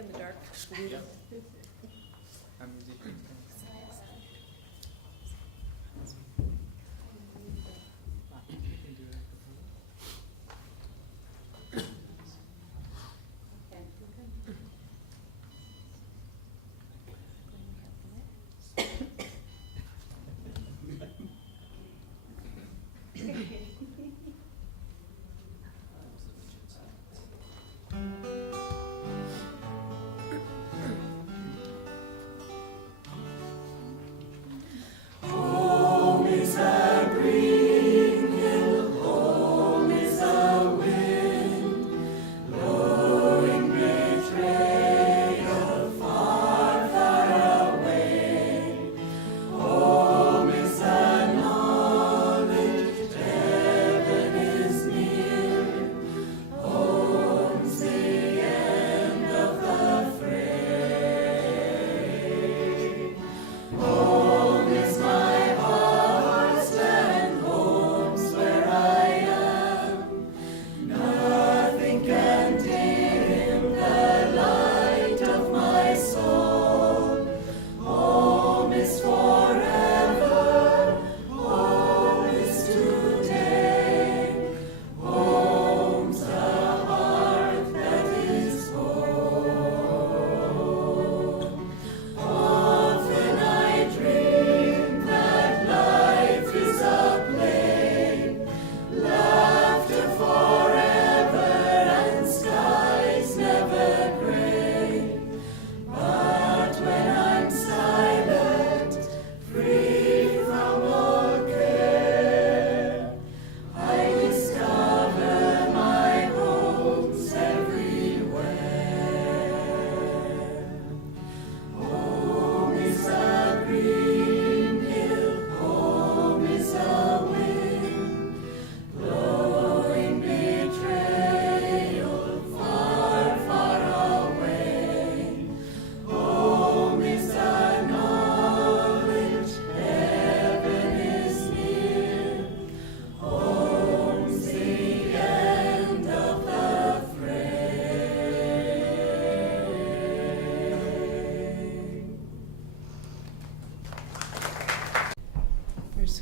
in the dark. Yeah.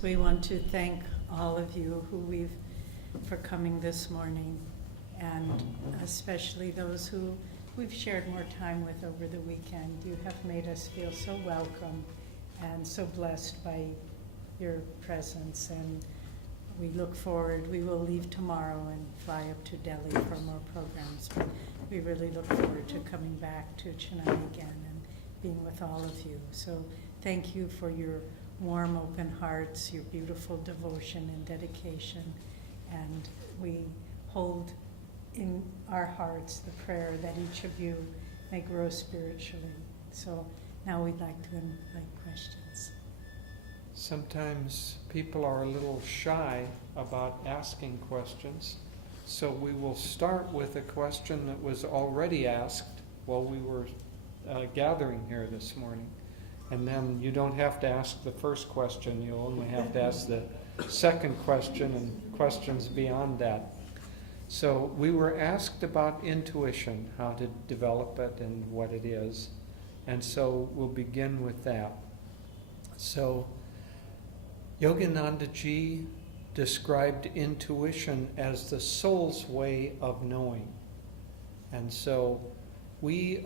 We want to thank all of you for coming this morning, and especially those who we've shared more time with over the weekend. You have made us feel so welcome and so blessed by your presence, and we look forward. We will leave tomorrow and fly up to Delhi for more programs, but we really look forward to coming back to Chennai again and being with all of you. So thank you for your warm, open hearts, your beautiful devotion and dedication, and we hold in our hearts the prayer that each of you may grow spiritually. So now we'd like to invite questions. Sometimes people are a little shy about asking questions, so we will start with a question that was already asked while we were gathering here this morning. And then you don't have to ask the first question, you only have to ask the second question and questions beyond that. So we were asked about intuition, how to develop it and what it is. And so we'll begin with that. So Yogananda Ji described intuition as the soul's way of knowing. And so it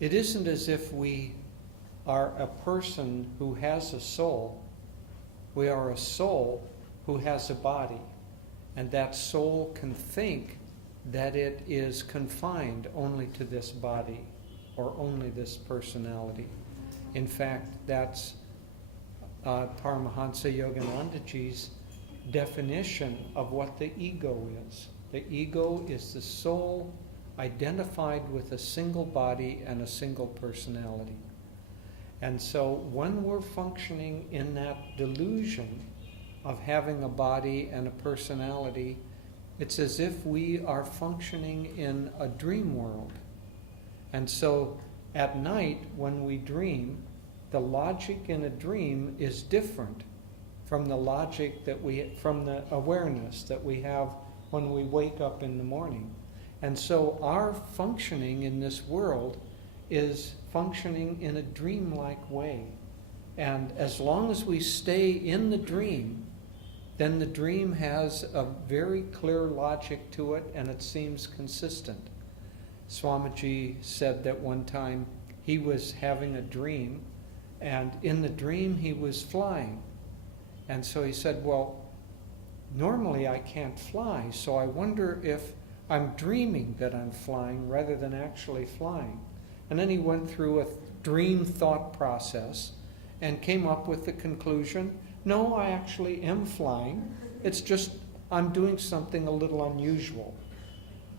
isn't as if we are a person who has a soul. We are a soul who has a body. And that soul can think that it is confined only to this body or only this personality. In fact, that's Paramahansa Yoganandaji's definition of what the ego is. The ego is the soul identified with a single body and a single personality. And so when we're functioning in that delusion of having a body and a personality, it's as if we are functioning in a dream world. And so at night when we dream, the logic in a dream is different from the logic from the awareness that we have when we wake up in the morning. And so our functioning in this world is functioning in a dreamlike way. And as long as we stay in the dream, then the dream has a very clear logic to it, and it seems consistent. Swamiji said that one time he was having a dream, and in the dream he was flying. And so he said, well, normally I can't fly, so I wonder if I'm dreaming that I'm flying rather than actually flying. And then he went through a dream thought process and came up with the conclusion, no, I actually am flying. It's just I'm doing something a little unusual.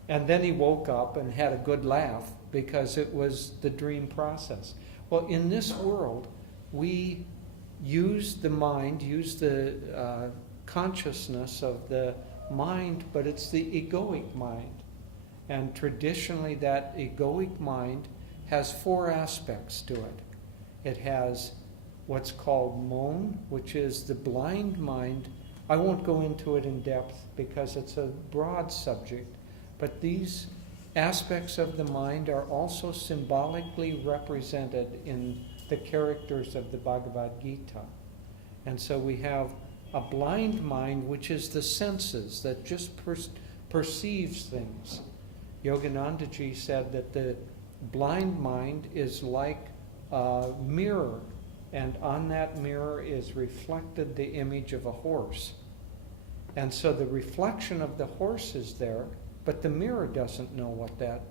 And then he woke up and had a good laugh because it was the dream process. Well, in this world, we use the mind, use the consciousness of the mind, but it's the egoic mind. And traditionally, that egoic mind has 4 aspects to it. It has what's called mon, which is the blind mind. I won't go into it in depth because it's a broad subject, but these aspects of the mind are also symbolically represented in the characters of the Bhagavad Gita. And so we have a blind mind, which is the senses that just perceives things. Yoganandaji said that the blind mind is like a mirror, and on that mirror is reflected the image of a horse. And so the reflection of the horse is there, but the mirror doesn't know what that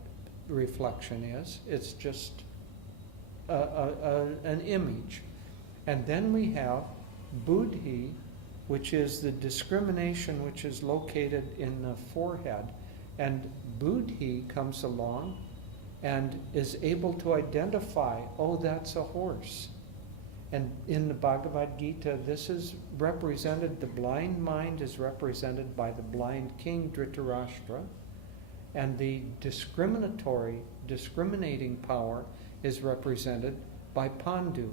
reflection is. It's just an image. And then we have buddhi, which is the discrimination which is located in the forehead. And buddhi comes along and is able to identify, oh, that's a horse. And in the Bhagavad Gita, this is represented, the blind mind is represented by the blind king Dhritarashtra, and the discriminating power is represented by Pandu.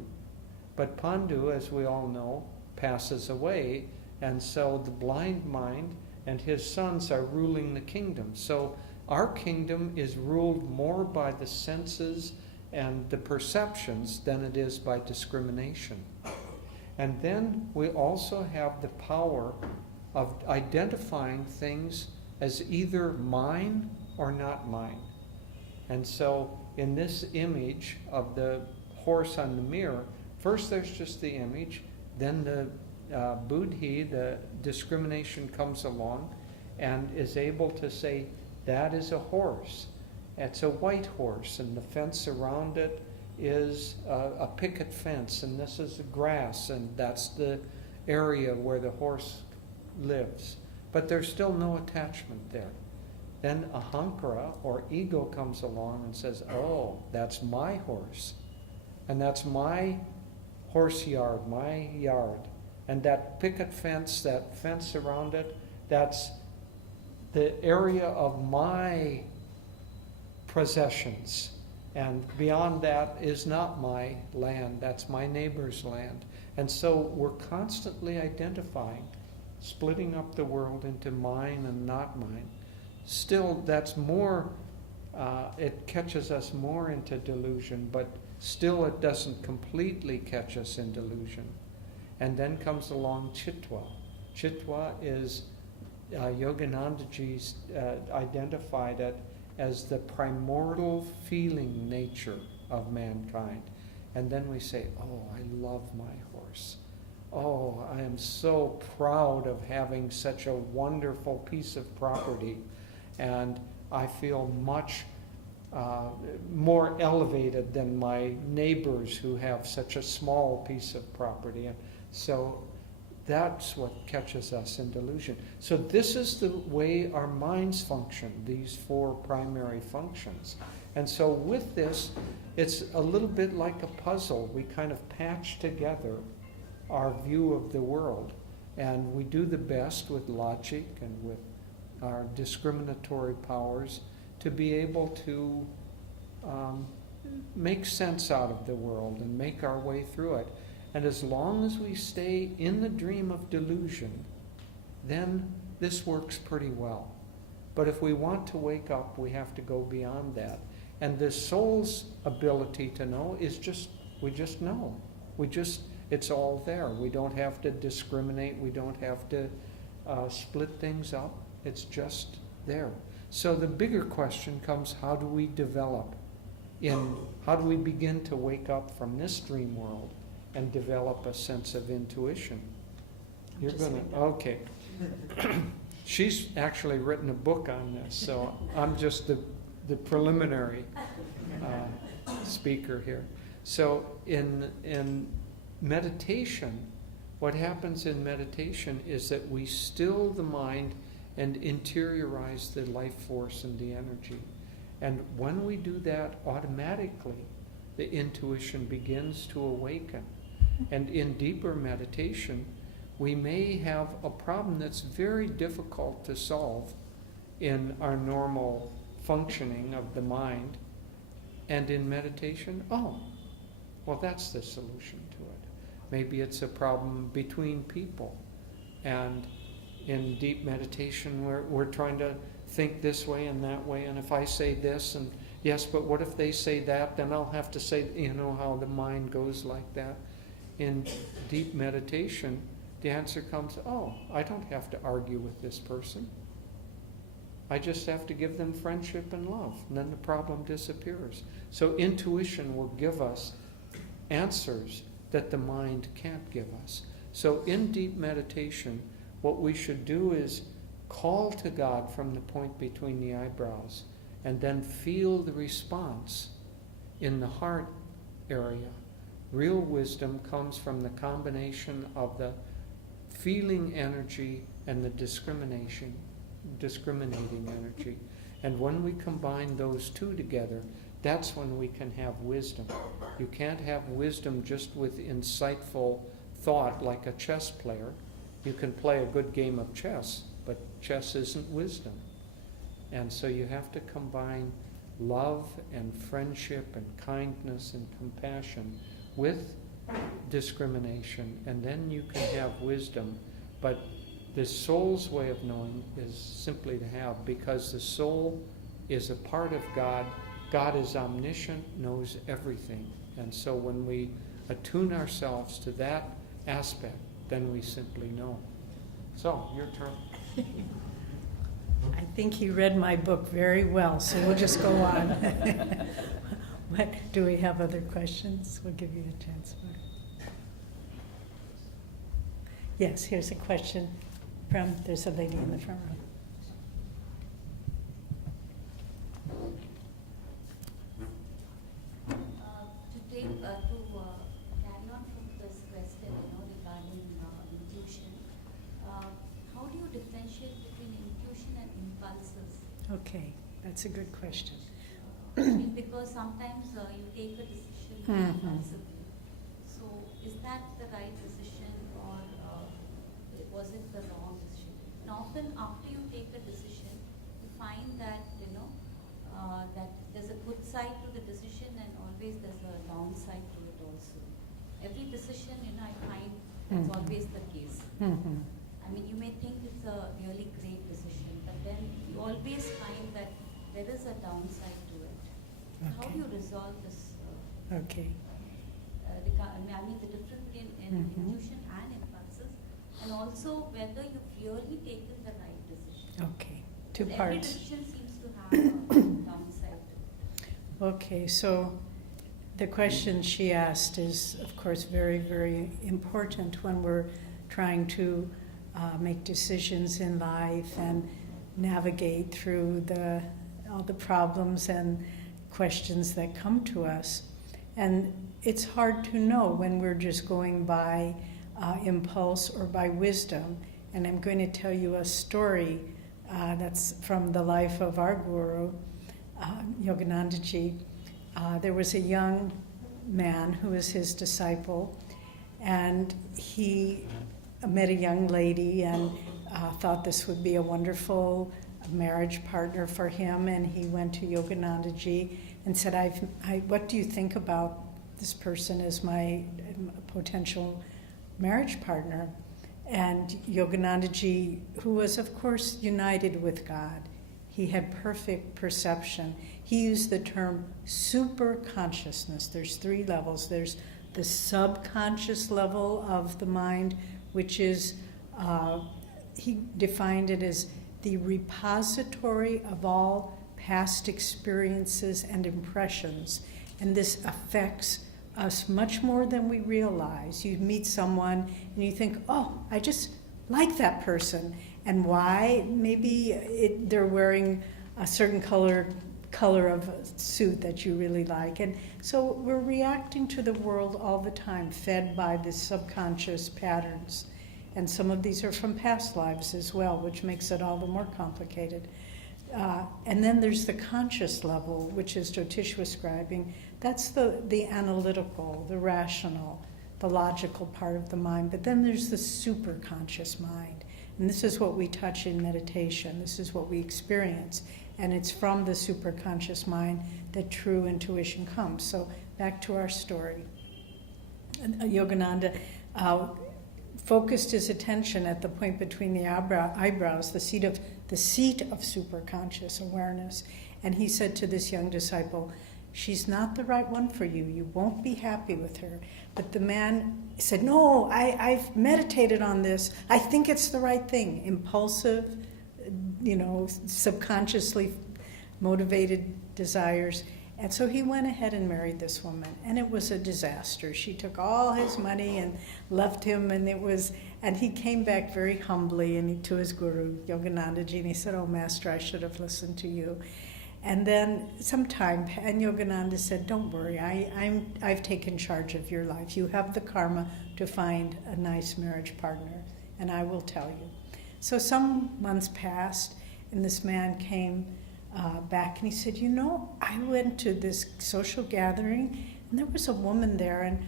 But Pandu, as we all know, passes away, and so the blind mind and his sons are ruling the kingdom. So our kingdom is ruled more by the senses and the perceptions than it is by discrimination. And then we also have the power of identifying things as either mine or not mine. And so in this image of the horse on the mirror, first there's just the image, then the buddhi, the discrimination, comes along and is able to say, that is a horse. It's a white horse, and the fence around it is a picket fence, and this is the grass, and that's the area where the horse lives. But there's still no attachment there. Then ahankara, or ego, comes along and says, oh, that's my horse, and that's my horse yard, my yard. And that picket fence, that fence around it, that's the area of my possessions. And beyond that is not my land, that's my neighbor's land. And so we're constantly identifying, splitting up the world into mine and not mine. Still, that's more, it catches us more into delusion, but still it doesn't completely catch us in delusion. And then comes along Chitwa. Chitwa is, Yoganandaji identified it as the primordial feeling nature of mankind. And then we say, oh, I love my horse. Oh, I am so proud of having such a wonderful piece of property. And I feel much more elevated than my neighbors who have such a small piece of property. And so that's what catches us in delusion. So this is the way our minds function, these 4 primary functions. And so with this, it's a little bit like a puzzle. We kind of patch together our view of the world. And we do the best with logic and with our discriminatory powers to be able to make sense out of the world and make our way through it. And as long as we stay in the dream of delusion, then this works pretty well. But if we want to wake up, we have to go beyond that. And the soul's ability to know is we just know. It's all there. We don't have to discriminate. We don't have to split things up. It's just there. So the bigger question comes, how do we develop how do we begin to wake up from this dream world and develop a sense of intuition? You're going to, okay. She's actually written a book on this, so I'm just the preliminary speaker here. So in meditation, what happens in meditation is that we still the mind and interiorize the life force and the energy. And when we do that, automatically the intuition begins to awaken. And in deeper meditation, we may have a problem that's very difficult to solve in our normal functioning of the mind. And in meditation, well, that's the solution to it. Maybe it's a problem between people. And in deep meditation, we're trying to think this way and that way, and if I say this, and yes, but what if they say that, then I'll have to say, how the mind goes like that. In deep meditation, the answer comes, I don't have to argue with this person. I just have to give them friendship and love, and then the problem disappears. So intuition will give us answers that the mind can't give us. So in deep meditation, what we should do is call to God from the point between the eyebrows, and then feel the response in the heart area. Real wisdom comes from the combination of the feeling energy and the discriminating energy. And when we combine those two together, that's when we can have wisdom. You can't have wisdom just with insightful thought like a chess player. You can play a good game of chess, but chess isn't wisdom. And so you have to combine love and friendship and kindness and compassion with discrimination, and then you can have wisdom. But the soul's way of knowing is simply to have, because the soul is a part of God. God is omniscient, knows everything. And so when we attune ourselves to that aspect, then we simply know. So, your turn. I think he read my book very well, so we'll just go on. But do we have other questions? We'll give you a chance. Yes, here's a question there's a lady in the front row. Carry on from this question, regarding intuition, how do you differentiate between intuition and impulses? Okay, that's a good question. Because sometimes you take a decision impulsively. So is that the right decision, or was it the wrong decision? And often after you take a decision, you find that that there's a good side to the decision, and always there's a downside to it also. Every decision, I find that's always the case. I mean, you may think it's a really great decision, but then you always find that there is a downside to it. Okay. How do you resolve this? Okay. I mean, the difference between intuition and impulses, and also whether you've really taken the right decision. Okay, two Every parts. decision seems to have a downside. Okay, so the question she asked is, of course, very, very important when we're trying to make decisions in life and navigate through all the problems and questions that come to us. And it's hard to know when we're just going by impulse or by wisdom. And I'm going to tell you a story that's from the life of our guru, Yoganandaji. There was a young man who was his disciple, and he met a young lady and thought this would be a wonderful marriage partner for him, and he went to Yoganandaji and said, what do you think about this person as my potential marriage partner? And Yoganandaji, who was of course united with God, He had perfect perception. He used the term super consciousness. There's 3 levels. There's the subconscious level of the mind, which is, he defined it as the repository of all past experiences and impressions. And this affects us much more than we realize. You meet someone and you think, oh, I just like that person. And why? Maybe they're wearing a certain color of a suit that you really like. And so we're reacting to the world all the time, fed by the subconscious patterns. And some of these are from past lives as well, which makes it all the more complicated. And then there's the conscious level, which is Jyotish was describing. That's the analytical, the rational, the logical part of the mind. But then there's the superconscious mind. And this is what we touch in meditation. This is what we experience. And it's from the superconscious mind that true intuition comes. So back to our story. Yogananda focused his attention at the point between the eyebrows, the seat of superconscious awareness. And he said to this young disciple, she's not the right one for you. You won't be happy with her. But the man said, no, I've meditated on this. I think it's the right thing. Impulsive, subconsciously motivated desires. And so he went ahead and married this woman. And it was a disaster. She took all his money and left him. And he came back very humbly to his guru, Yoganandaji, and he said, oh, Master, I should have listened to you. And then and Yogananda said, don't worry, I've taken charge of your life. You have the karma to find a nice marriage partner, and I will tell you. So some months passed, and this man came back, and he said, I went to this social gathering, and there was a woman there, and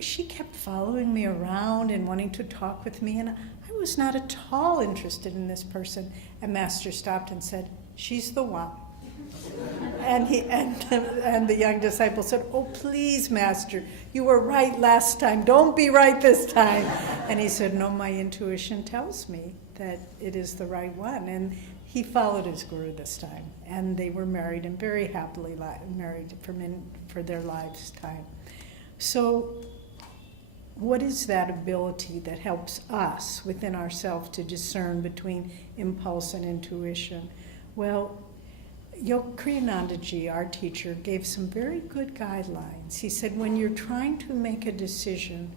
she kept following me around and wanting to talk with me, and I was not at all interested in this person. And Master stopped and said, she's the one. And the young disciple said, oh, please, Master, you were right last time. Don't be right this time. And he said, no, my intuition tells me that it is the right one. And he followed his guru this time. And they were married, and very happily married for their lifetime. So what is that ability that helps us within ourselves to discern between impulse and intuition? Well, Kriyanandaji, our teacher, gave some very good guidelines. He said, when you're trying to make a decision,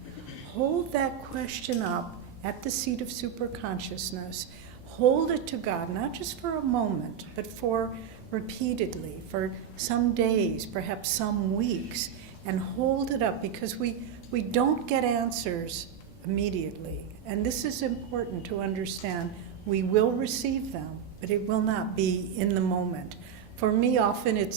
hold that question up at the seat of superconsciousness. Hold it to God, not just for a moment, but for repeatedly, for some days, perhaps some weeks, and hold it up, because we don't get answers immediately. And this is important to understand. We will receive them, but it will not be in the moment. For me, often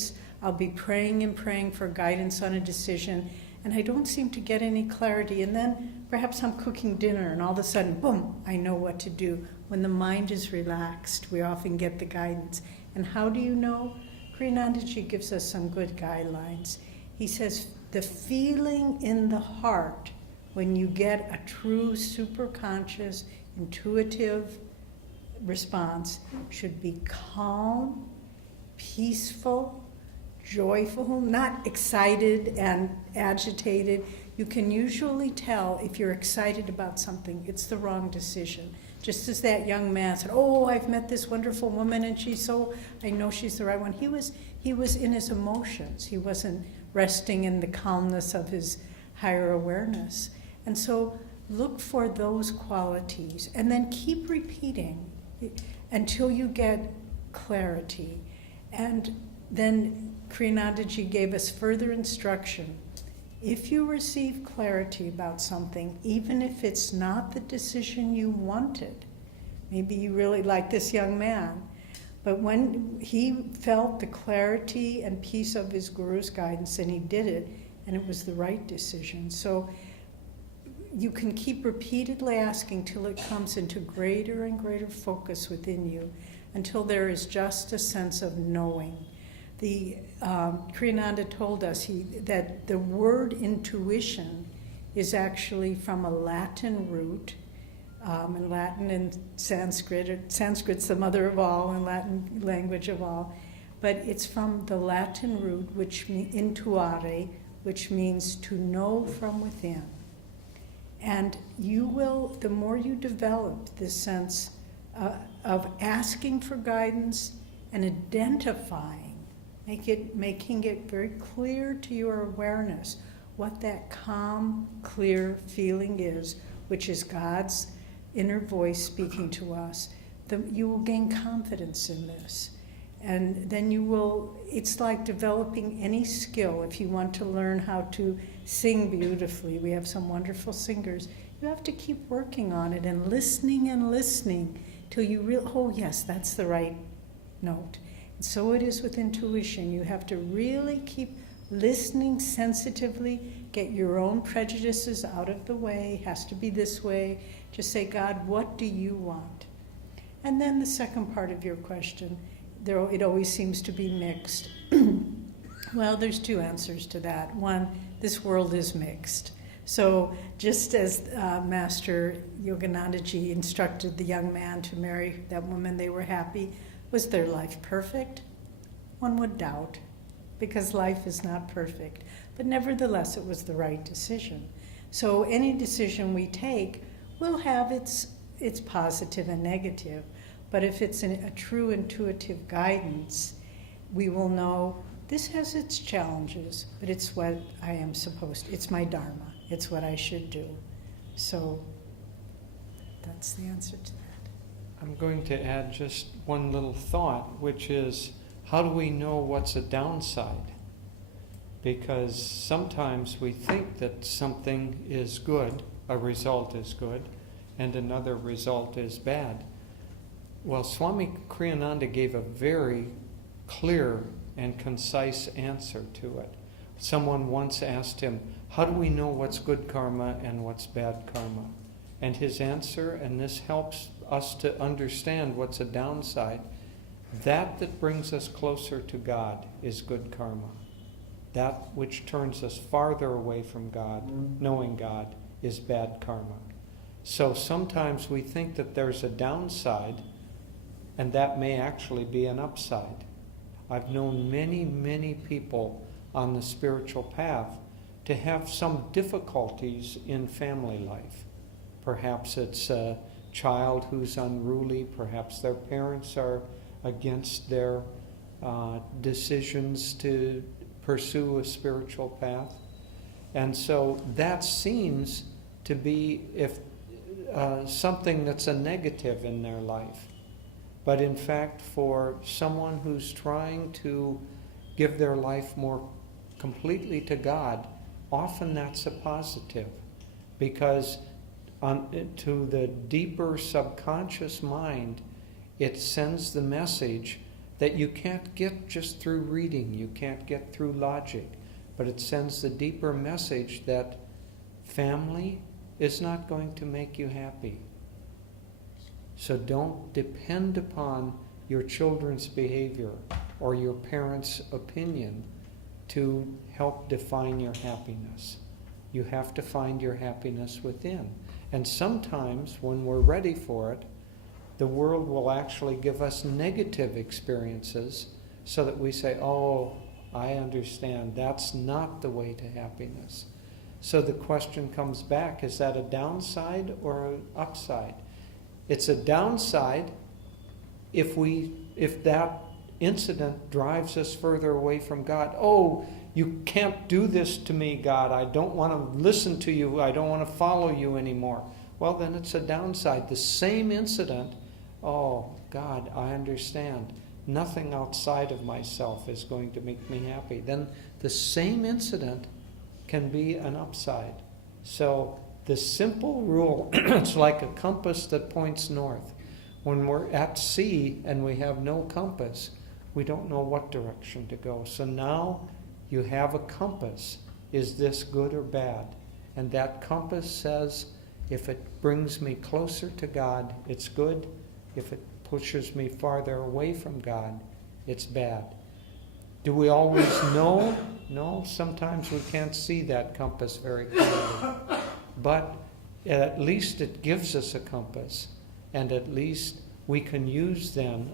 I'll be praying and praying for guidance on a decision, and I don't seem to get any clarity. And then perhaps I'm cooking dinner, and all of a sudden, boom, I know what to do. When the mind is relaxed, we often get the guidance. And how do you know? Kriyanandaji gives us some good guidelines. He says, the feeling in the heart when you get a true superconscious, intuitive response should be calm, peaceful, joyful, not excited and agitated. You can usually tell if you're excited about something, it's the wrong decision. Just as that young man said, oh, I've met this wonderful woman and I know she's the right one. He was in his emotions. He wasn't resting in the calmness of his higher awareness. And so look for those qualities and then keep repeating until you get clarity. And then Kriyanandaji gave us further instruction. If you receive clarity about something, even if it's not the decision you wanted, maybe you really like this young man, but when he felt the clarity and peace of his guru's guidance, and he did it, and it was the right decision. So you can keep repeatedly asking till it comes into greater and greater focus within you, until there is just a sense of knowing. Kriyananda told us that the word intuition is actually from a Latin root, in Latin and Sanskrit. Sanskrit's the mother of all and Latin language of all. But it's from the Latin root, which means intuare, which means to know from within. And you will, the more you develop this sense of asking for guidance and identifying, making it very clear to your awareness what that calm, clear feeling is, which is God's inner voice speaking to us, you will gain confidence in this. And then it's like developing any skill. If you want to learn how to sing beautifully, we have some wonderful singers, you have to keep working on it and listening till you oh yes, that's the right note. And so it is with intuition. You have to really keep listening sensitively, get your own prejudices out of the way, has to be this way. Just say, God, what do you want? And then the second part of your question, it always seems to be mixed. Well, there's two answers to that. One, this world is mixed. So just as Master Yoganandaji instructed the young man to marry that woman, they were happy. Was their life perfect? One would doubt, because life is not perfect. But nevertheless, it was the right decision. So any decision we take will have its positive and negative. But if it's a true intuitive guidance, we will know this has its challenges, but it's what I am supposed to. It's my dharma. It's what I should do. So that's the answer to that. I'm going to add just one little thought, which is, how do we know what's a downside? Because sometimes we think that something is good, a result is good, and another result is bad. Well, Swami Kriyananda gave a very clear and concise answer to it. Someone once asked him, how do we know what's good karma and what's bad karma? And his answer, and this helps us to understand what's a downside, that brings us closer to God is good karma. That which turns us farther away from God, knowing God, is bad karma. So sometimes we think that there's a downside, and that may actually be an upside. I've known many, many people on the spiritual path to have some difficulties in family life. Perhaps it's a child who's unruly, perhaps their parents are against their decisions to pursue a spiritual path. And so that seems to be something that's a negative in their life. But in fact, for someone who's trying to give their life more completely to God, often that's a positive. Because to the deeper subconscious mind, it sends the message that you can't get just through reading, you can't get through logic, but it sends the deeper message that family is not going to make you happy. So don't depend upon your children's behavior or your parents' opinion to help define your happiness. You have to find your happiness within. And sometimes when we're ready for it, the world will actually give us negative experiences so that we say, oh, I understand, that's not the way to happiness. So the question comes back, is that a downside or an upside? It's a downside if that incident drives us further away from God. Oh, you can't do this to me, God. I don't want to listen to you. I don't want to follow you anymore. Well, then it's a downside. The same incident, oh, God, I understand. Nothing outside of myself is going to make me happy. Then the same incident can be an upside. So the simple rule, it's like a compass that points north. When we're at sea and we have no compass, we don't know what direction to go. So now you have a compass. Is this good or bad? And that compass says, if it brings me closer to God, it's good. If it pushes me farther away from God, it's bad. Do we always know? No, sometimes we can't see that compass very clearly. But at least it gives us a compass, and at least we can use then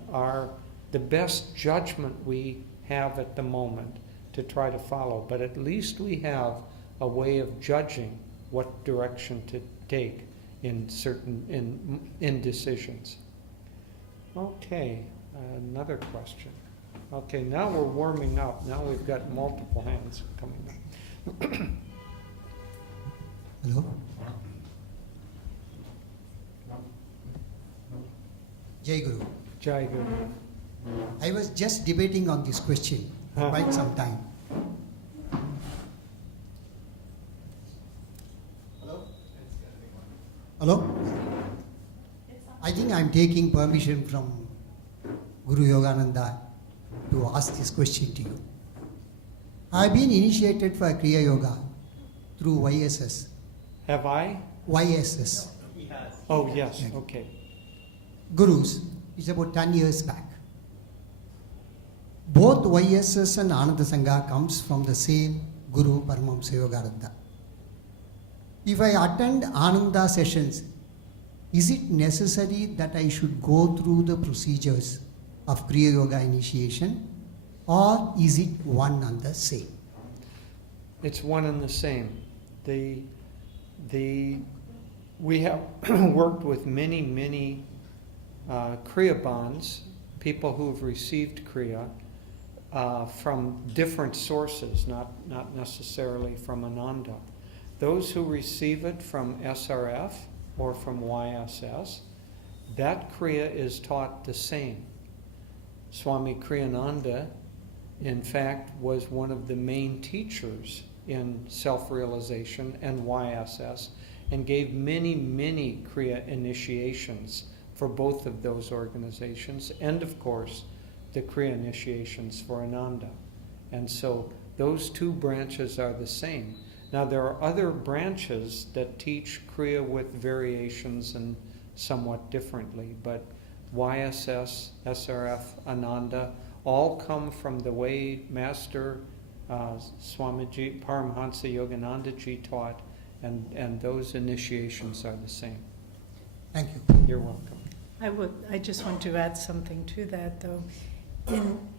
the best judgment we have at the moment to try to follow. But at least we have a way of judging what direction to take in decisions. Okay, another question. Okay, now we're warming up. Now we've got multiple hands coming up. Hello? Jai Guru. Jai Guru. I was just debating on this question for quite some time. Hello? Hello? I think I'm taking permission from Guru Yogananda to ask this question to you. I've been initiated for Kriya Yoga through YSS. Have I? YSS. Oh, yes, okay. Gurus. It's about 10 years back. Both YSS and Ananda Sangha comes from the same Guru Paramahamsa Yogananda. If I attend Ananda sessions, is it necessary that I should go through the procedures of Kriya Yoga initiation, or is it one and the same? It's one and the same. We have worked with many Kriya bonds, people who have received Kriya from different sources, not necessarily from Ananda. Those who receive it from SRF or from YSS, that Kriya is taught the same. Swami Kriyananda, in fact, was one of the main teachers in self-realization and YSS, and gave many Kriya initiations for both of those organizations, and of course the Kriya initiations for Ananda. And so those two branches are the same. Now there are other branches that teach Kriya with variations and somewhat differently, but YSS, SRF, Ananda all come from the way Master Swamiji Paramahansa Yogananda Ji taught, and those initiations are the same. Thank you. You're welcome. I just want to add something to that, though.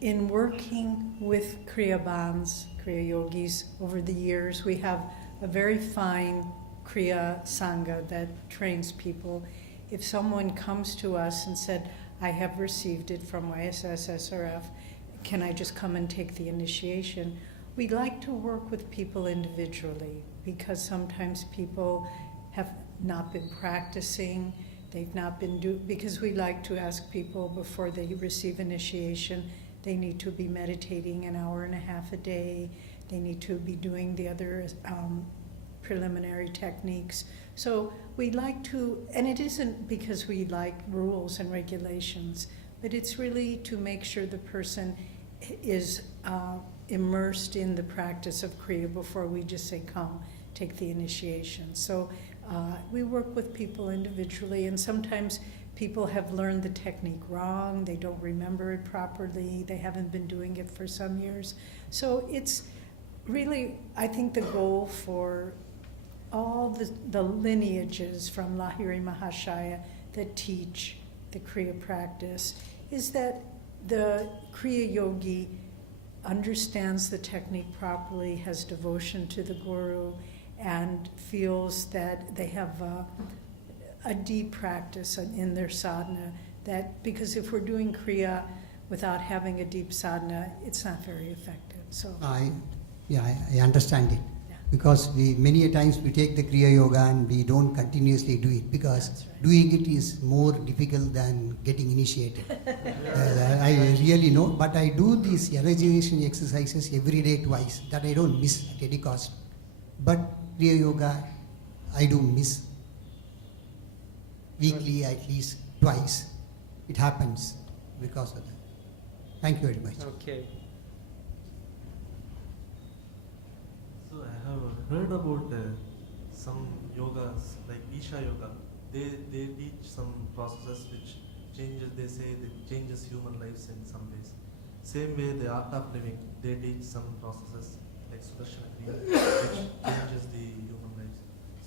In working with Kriya Bandhs, Kriya Yogis over the years, we have a very fine Kriya Sangha that trains people. If someone comes to us and said, I have received it from YSS, SRF, can I just come and take the initiation? We like to work with people individually, because sometimes people have not been practicing. They've not been because we like to ask people before they receive initiation, they need to be meditating an hour and a half a day. They need to be doing the other preliminary techniques. So we like to, and it isn't because we like rules and regulations, but it's really to make sure the person is immersed in the practice of Kriya before we just say, come, take the initiation. So we work with people individually, and sometimes people have learned the technique wrong, they don't remember it properly, they haven't been doing it for some years. So it's really, I think the goal for all the lineages from Lahiri Mahashaya that teach the Kriya practice is that the Kriya Yogi understands the technique properly, has devotion to the Guru, and feels that they have a deep practice in their sadhana. That because if we're doing Kriya without having a deep sadhana, it's not very effective. So I understand it. Yeah. Because many a times we take the Kriya Yoga and we don't continuously do it, because right. doing it is more difficult than getting initiated. I really know, but I do these energization exercises every day twice, that I don't miss at any cost. But Kriya Yoga, I do miss weekly at least twice. It happens because of that. Thank you very much. Okay. So I have heard about some yogas like Isha Yoga. They teach some processes which changes. They say that changes human lives in some ways. Same way, the art of living, they teach some processes like Sudarshana Kriya, which changes the human lives.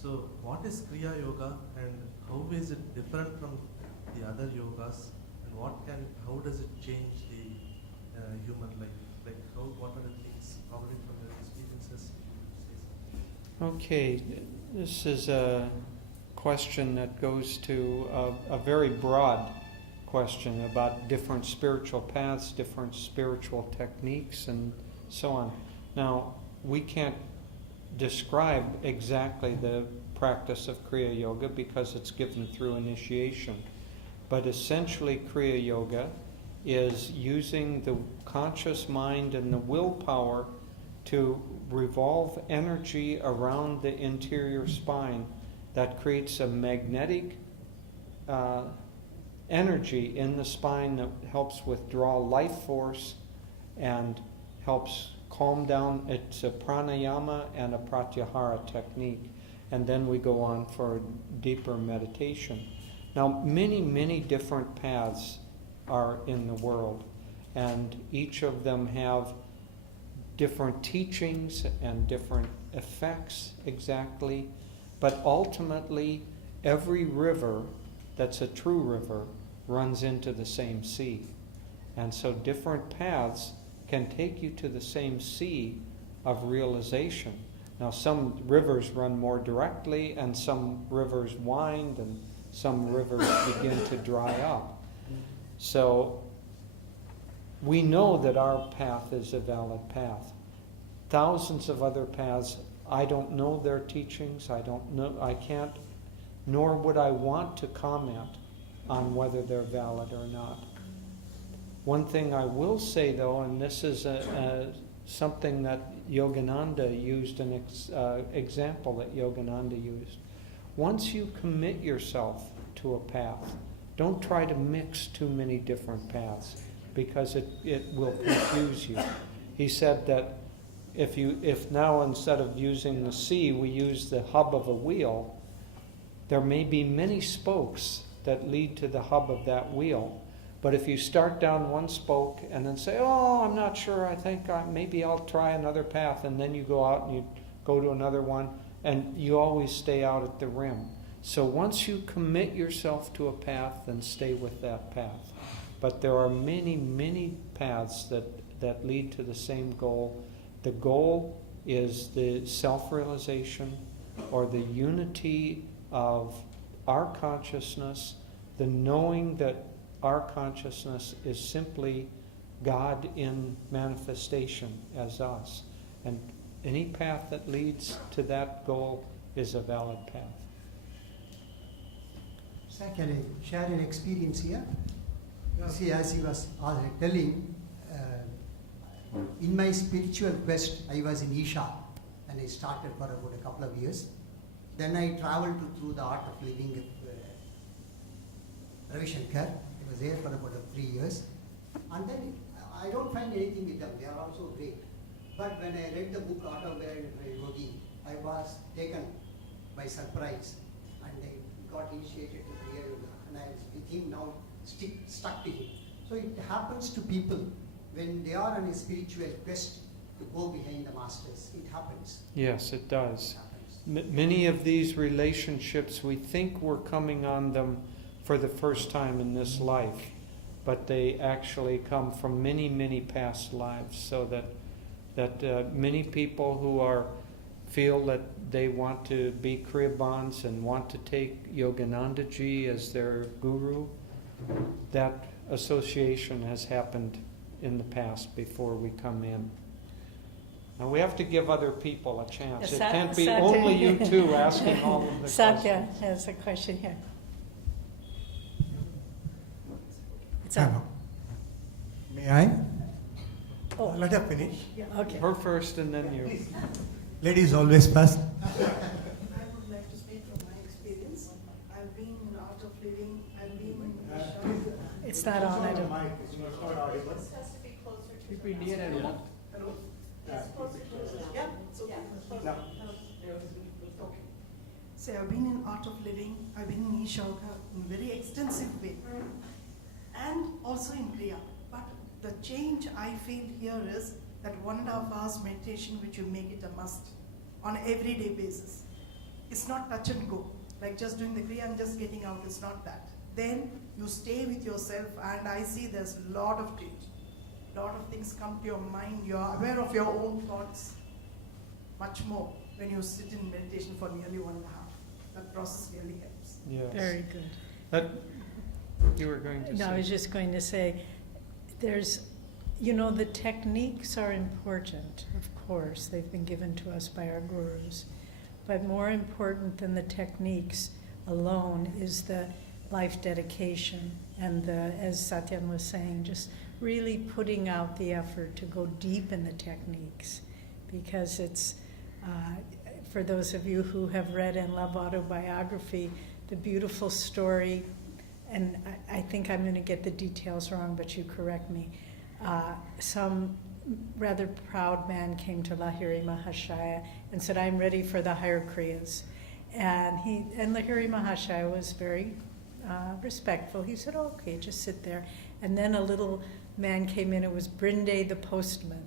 So what is Kriya Yoga and how is it different from the other yogas, and how does it change the human life? Like what are the things, probably from your experiences, you would say something? Okay, this is a question that goes to a very broad question about different spiritual paths, different spiritual techniques, and so on. Now, we can't describe exactly the practice of Kriya Yoga because it's given through initiation. But essentially, Kriya Yoga is using the conscious mind and the willpower to revolve energy around the interior spine that creates a magnetic energy in the spine that helps withdraw life force and helps calm down. It's a pranayama and a pratyahara technique. And then we go on for deeper meditation. Now, many, many different paths are in the world, and each of them have different teachings and different effects exactly, but ultimately every river that's a true river runs into the same sea. And so different paths can take you to the same sea of realization. Now, some rivers run more directly, and some rivers wind, and some rivers begin to dry up. So we know that our path is a valid path. Thousands of other paths, I don't know their teachings, I can't, nor would I want to comment on whether they're valid or not. One thing I will say though, and this is something that Yogananda used, an example that Yogananda used. Once you commit yourself to a path, don't try to mix too many different paths because it will confuse you. He said that if now instead of using the sea we use the hub of a wheel, there may be many spokes that lead to the hub of that wheel. But if you start down one spoke and then say, oh, I'm not sure, I think maybe I'll try another path, and then you go out and you go to another one, and you always stay out at the rim. So once you commit yourself to a path, then stay with that path. But there are many, many paths that lead to the same goal. The goal is the self-realization or the unity of our consciousness, the knowing that our consciousness is simply God in manifestation as us. And any path that leads to that goal is a valid path. Sir, can I share an experience here? Yeah. See, as he was already telling, in my spiritual quest, I was in Isha, and I started for about a couple of years. Then I traveled through the art of living with Ravi Shankar. I was there for about 3 years. And then I don't find anything with them. They are also great. But when I read the book Autobiography Yogi, I was taken by surprise, and I got initiated to Kriya Yoga, and I was with him now, stuck to him. So it happens to people when they are on a spiritual quest to go behind the masters. It happens. Yes, it does. It happens. Many of these relationships, we think we're coming on them for the first time in this life, but they actually come from many, many past lives, so that many people who feel that they want to be Kriyabans and want to take Yogananda Ji as their guru, that association has happened in the past before we come in. Now we have to give other people a chance. It can't be only you two asking all of the Satya questions. has a question here. It's Hello. on. May I? Oh, Let her finish. okay. Her first and then you. Ladies always first. I would like to speak from my experience. I've been in Art of Living, I've been in It's not on, I don't. This has to be closer to the mouth. Hello? It's closer to the mouth. Yeah, it's okay. No. Okay. So I've been in Art of Living, I've been in Ishoga in a very extensive way. And also in Kriya. But the change I feel here is that 1.5 hours meditation, which you make it a must on an everyday basis. it's not touch and go. Like just doing the Kriya and just getting out, it's not that. Then you stay with yourself, and I see there's a lot of change. Lot of things come to your mind, you are aware of your own thoughts much more when you sit in meditation for nearly 1.5. That process really helps. Yes. Very good. That, you were going to say? No, I was just going to say, there's, the techniques are important, of course. They've been given to us by our gurus. But more important than the techniques alone is the life dedication and the, as Satyan was saying, just really putting out the effort to go deep in the techniques. Because it's, for those of you who have read and love autobiography, the beautiful story, and I think I'm going to get the details wrong, but you correct me. Some rather proud man came to Lahiri Mahashaya and said, I'm ready for the higher Kriyas. And Lahiri Mahashaya was very respectful. He said, oh, okay, just sit there. And then a little man came in, it was Brinde the postman,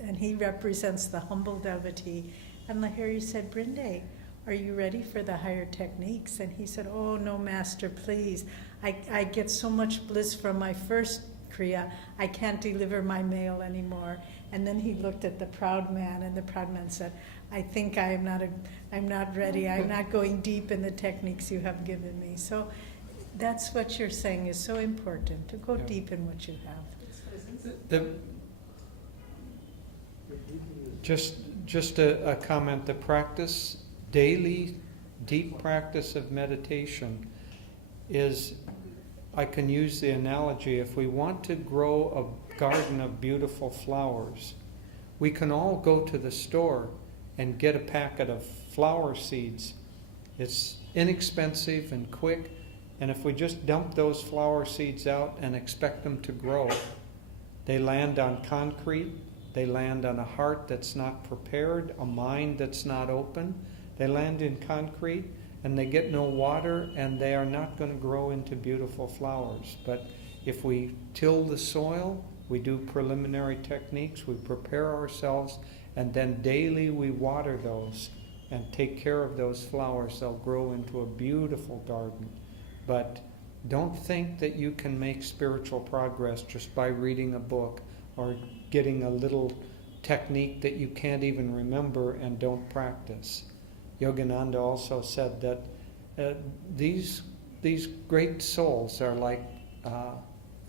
and he represents the humble devotee. And Lahiri said, Brinde, are you ready for the higher techniques? And he said, oh, no, master, please. I get so much bliss from my first Kriya, I can't deliver my mail anymore. And then he looked at the proud man, and the proud man said, I think I'm not ready. I'm not going deep in the techniques you have given me. So that's what you're saying is so important, to go deep in what you have. Just a comment, the practice, daily deep practice of meditation is, I can use the analogy, if we want to grow a garden of beautiful flowers, we can all go to the store and get a packet of flower seeds. It's inexpensive and quick, and if we just dump those flower seeds out and expect them to grow, they land on concrete, they land on a heart that's not prepared, a mind that's not open, they land in concrete, and they get no water, and they are not going to grow into beautiful flowers. But if we till the soil, we do preliminary techniques, we prepare ourselves, and then daily we water those and take care of those flowers, they'll grow into a beautiful garden. But don't think that you can make spiritual progress just by reading a book or getting a little technique that you can't even remember and don't practice. Yogananda also said that these great souls are like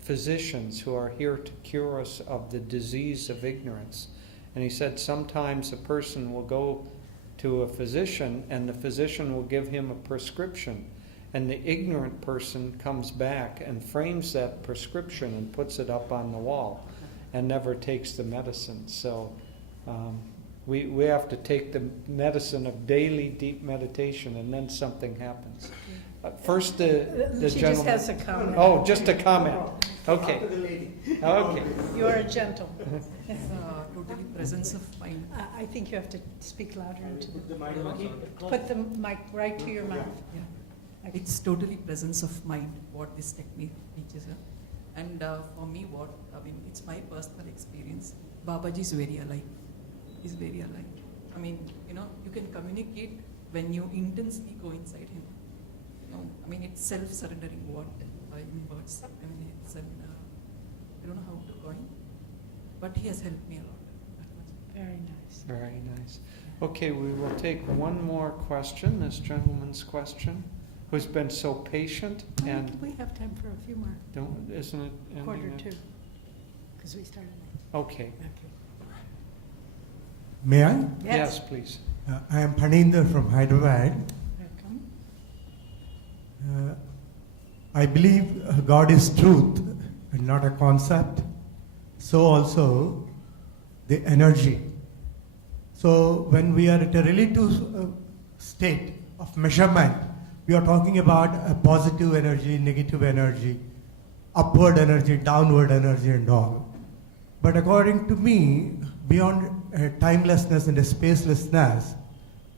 physicians who are here to cure us of the disease of ignorance. And he said sometimes a person will go to a physician and the physician will give him a prescription, and the ignorant person comes back and frames that prescription and puts it up on the wall and never takes the medicine. So we have to take the medicine of daily deep meditation, and then something happens. First, the She gentleman. just has a comment. Oh, just a comment. Okay. After the lady. Okay. You are a gentle. Totally presence of mind. I think you have to speak louder into Put the... the microphone. Put the mic right to your mouth. Yeah. It's totally presence of mind what this technique teaches her. And for me, it's my personal experience. Babaji is very alive. He's very alive. You can communicate when you intensely go inside him. It's self-surrendering what in words. It's I don't know how to coin, but he has helped me a lot. That much. Very nice. Very nice. Okay, we will take one more question, this gentleman's question, who's been so patient and We have time for a few more. isn't it ending Quarter at- two. Because we started late. Okay. Okay. May I? Yes, please. I am Paninder from Hyderabad. Welcome. I believe God is truth and not a concept. So also the energy. So when we are at a relative state of measurement, we are talking about a positive energy, negative energy, upward energy, downward energy and all. But according to me, beyond timelessness and spacelessness,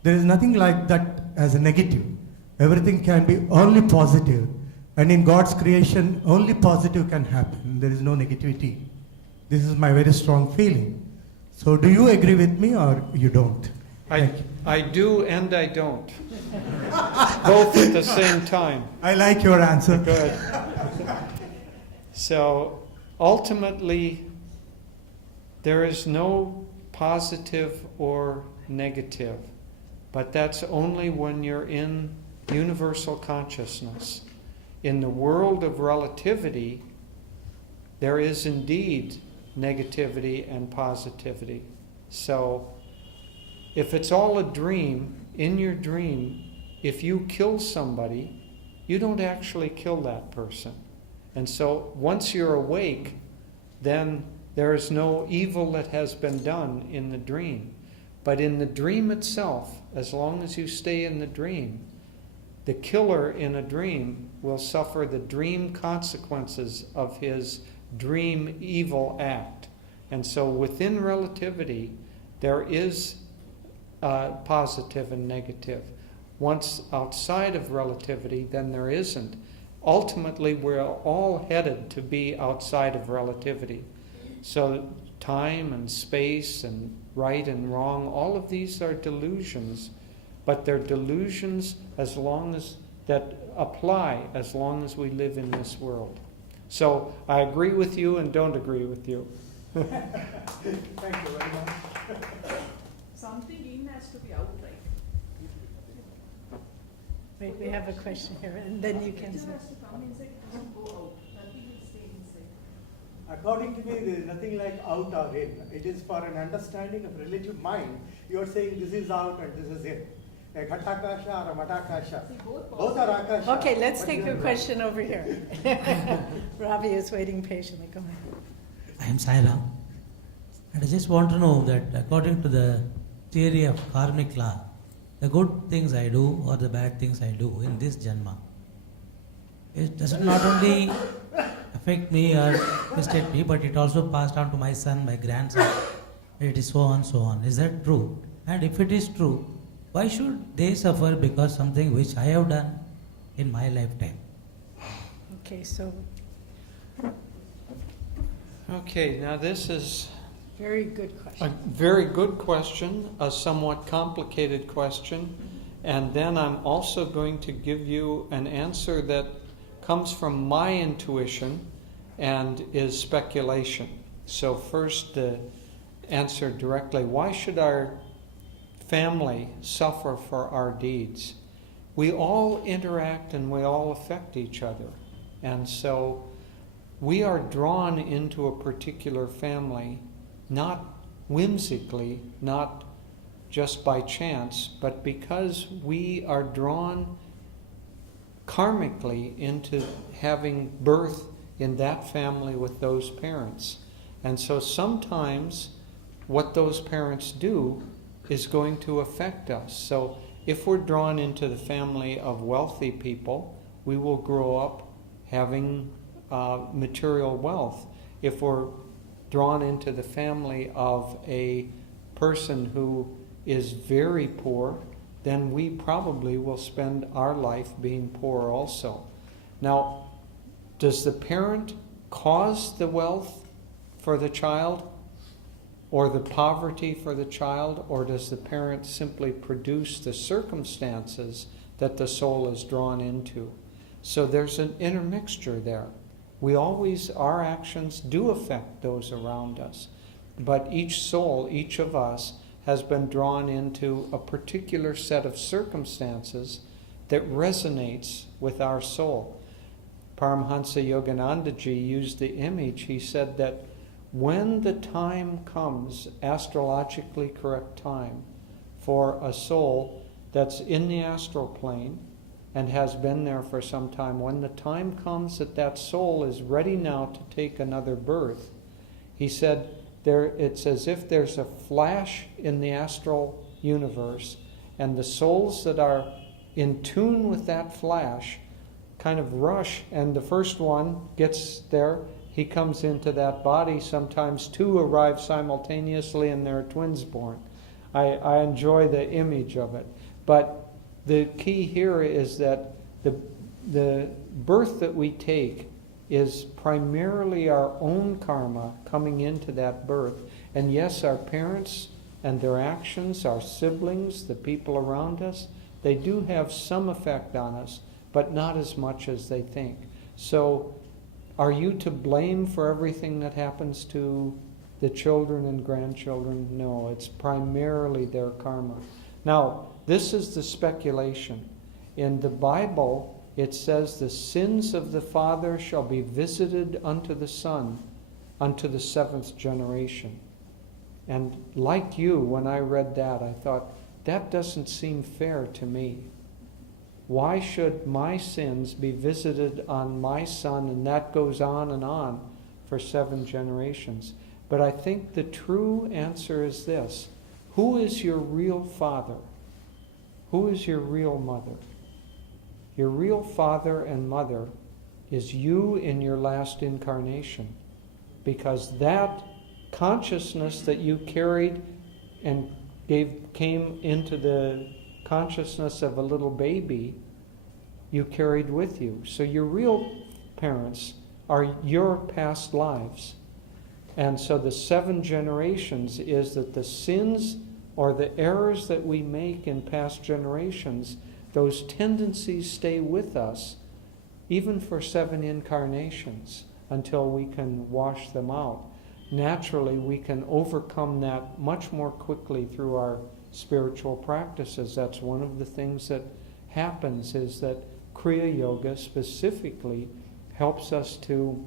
there is nothing like that as a negative. Everything can be only positive. And in God's creation, only positive can happen. There is no negativity. This is my very strong feeling. So do you agree with me or you don't? I do and I don't. Both at the same time. I like your answer. Good. So ultimately, there is no positive or negative, but that's only when you're in universal consciousness. In the world of relativity, there is indeed negativity and positivity. So if it's all a dream, in your dream, if you kill somebody, you don't actually kill that person. And so once you're awake, then there is no evil that has been done in the dream. But in the dream itself, as long as you stay in the dream, the killer in a dream will suffer the dream consequences of his dream evil act. And so within relativity, there is positive and negative. Once outside of relativity, then there isn't. Ultimately, we're all headed to be outside of relativity. So time and space and right and wrong, all of these are delusions, but they're delusions as long as that apply as long as we live in this world. So I agree with you and don't agree with you. Thank you very much. Something in has to be out, right? Wait, we have a question here, and then you can. It has to come inside, it doesn't go out. Nothing will stay inside. According to me, there is nothing like out or in. It is for an understanding of relative mind. You are saying this is out and this is in. A ghatakasha or a matakasha. See, Both are akasha. Okay, let's but take you a are question over here. Ravi is waiting patiently. Go ahead. I am Sairam. And I just want to know that according to the theory of karmic law, the good things I do or the bad things I do in this janma, it does not only affect me or affect me, but it also passed on to my son, my grandson. It is so on, so on. Is that true? And if it is true, why should they suffer because something which I have done in my lifetime? Okay, so Okay, now this is very good a question. very good question, a somewhat complicated question, and then I'm also going to give you an answer that comes from my intuition and is speculation. So first, the answer directly, why should our family suffer for our deeds? We all interact and we all affect each other. And so we are drawn into a particular family, not whimsically, not just by chance, but because we are drawn karmically into having birth in that family with those parents. And so sometimes what those parents do is going to affect us. So if we're drawn into the family of wealthy people, we will grow up having material wealth. If we're drawn into the family of a person who is very poor, then we probably will spend our life being poor also. Now, does the parent cause the wealth for the child or the poverty for the child, or does the parent simply produce the circumstances that the soul is drawn into? So there's an intermixture there. Our actions do affect those around us, but each soul, each of us, has been drawn into a particular set of circumstances that resonates with our soul. Paramhansa Yoganandaji used the image. He said that when the time comes, astrologically correct time, for a soul that's in the astral plane and has been there for some time, when the time comes that that soul is ready now to take another birth, he said it's as if there's a flash in the astral universe, and the souls that are in tune with that flash kind of rush, and the first one gets there, he comes into that body. Sometimes two arrive simultaneously and there are twins born. I enjoy the image of it. But the key here is that the birth that we take is primarily our own karma coming into that birth. And yes, our parents and their actions, our siblings, the people around us, they do have some effect on us, but not as much as they think. So, are you to blame for everything that happens to the children and grandchildren? No, it's primarily their karma. Now, this is the speculation. In the Bible, it says the sins of the father shall be visited unto the son, unto the 7th generation. And like you, when I read that, I thought, that doesn't seem fair to me. Why should my sins be visited on my son, and that goes on for 7 generations? But I think the true answer is this. Who is your real father? Who is your real mother? Your real father and mother is you in your last incarnation, because that consciousness that you carried and came into the consciousness of a little baby, you carried with you. So your real parents are your past lives. And so the 7 generations is that the sins or the errors that we make in past generations, those tendencies stay with us even for 7 incarnations until we can wash them out. Naturally, we can overcome that much more quickly through our spiritual practices. That's one of the things that happens, is that Kriya Yoga specifically helps us to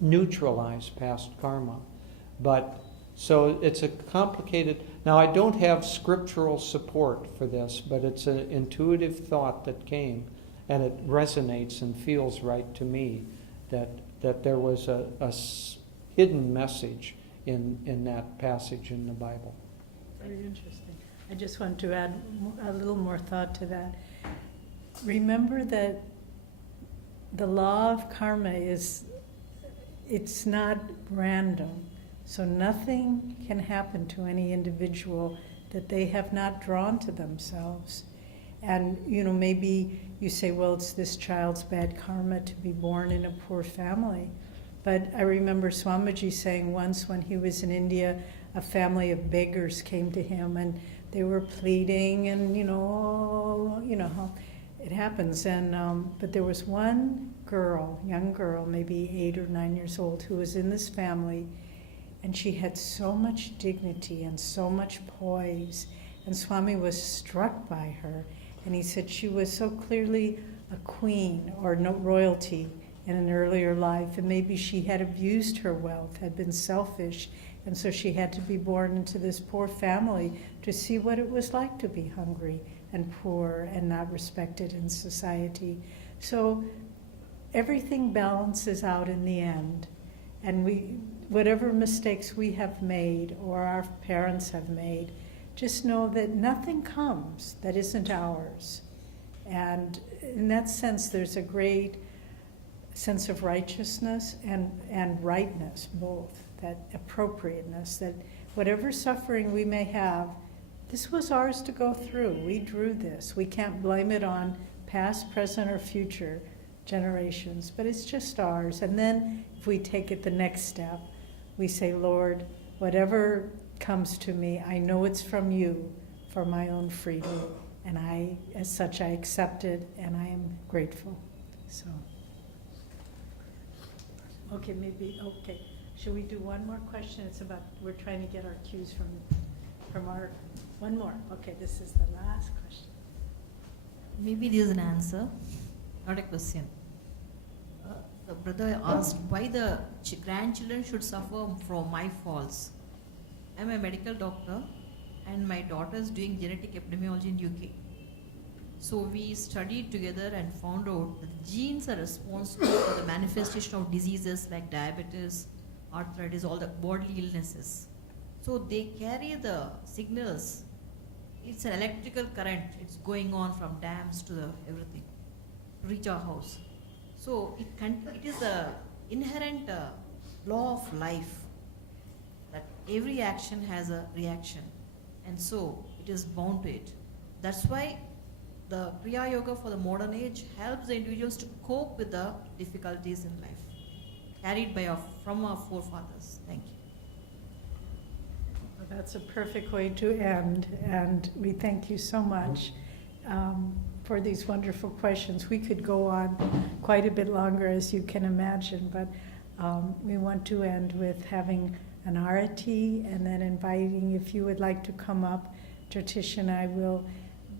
neutralize past karma. But so it's a complicated. Now, I don't have scriptural support for this, but it's an intuitive thought that came, and it resonates and feels right to me that there was a hidden message in that passage in the Bible. Very interesting. I just want to add a little more thought to that. Remember that the law of karma it's not random. So nothing can happen to any individual that they have not drawn to themselves. And, maybe you say, well, it's this child's bad karma to be born in a poor family. But I remember Swamiji saying once when he was in India, a family of beggars came to him and they were pleading and, you know how it happens. But there was one girl, young girl, maybe 8 or 9 years old, who was in this family, and she had so much dignity and so much poise. And Swami was struck by her. And he said she was so clearly a queen or no royalty in an earlier life, and maybe she had abused her wealth, had been selfish, and so she had to be born into this poor family to see what it was like to be hungry and poor and not respected in society. So everything balances out in the end, and whatever mistakes we have made or our parents have made, just know that nothing comes that isn't ours. And in that sense, there's a great sense of righteousness and rightness, both, that appropriateness, that whatever suffering we may have, this was ours to go through. We drew this. We can't blame it on past, present, or future generations, but it's just ours. And then if we take it the next step, we say, Lord, whatever comes to me, I know it's from you for my own freedom. And as such, I accept it and I am grateful. So. Okay. Should we do one more question? It's about, we're trying to get our cues from our, one more. Okay, this is the last question. Maybe this is an answer, not a question. The brother asked why the grandchildren should suffer from my faults. I'm a medical doctor and my daughter is doing genetic epidemiology in UK. So we studied together and found out that genes are responsible for the manifestation of diseases like diabetes, arthritis, all the bodily illnesses. So they carry the signals. It's an electrical current. It's going on from dams to everything to reach our house. So it is the inherent law of life that every action has a reaction, and so it is bound to it. That's why the Kriya Yoga for the modern age helps the individuals to cope with the difficulties in life, carried from our forefathers. Thank you. That's a perfect way to end, and we thank you so much for these wonderful questions. We could go on quite a bit longer, as you can imagine, but we want to end with having an arati and then inviting, if you would like to come up, Jyotish and I will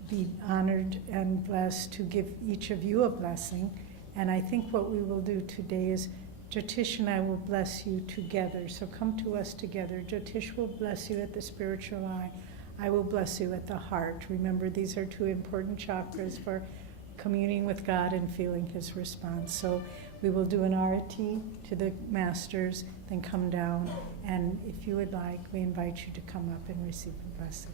be honored and blessed to give each of you a blessing. And I think what we will do today is Jyotish and I will bless you together. So come to us together. Jyotish will bless you at the spiritual eye. I will bless you at the heart. Remember, these are two important chakras for communing with God and feeling His response. So we will do an arati to the masters, then come down. And if you would like, we invite you to come up and receive the blessing.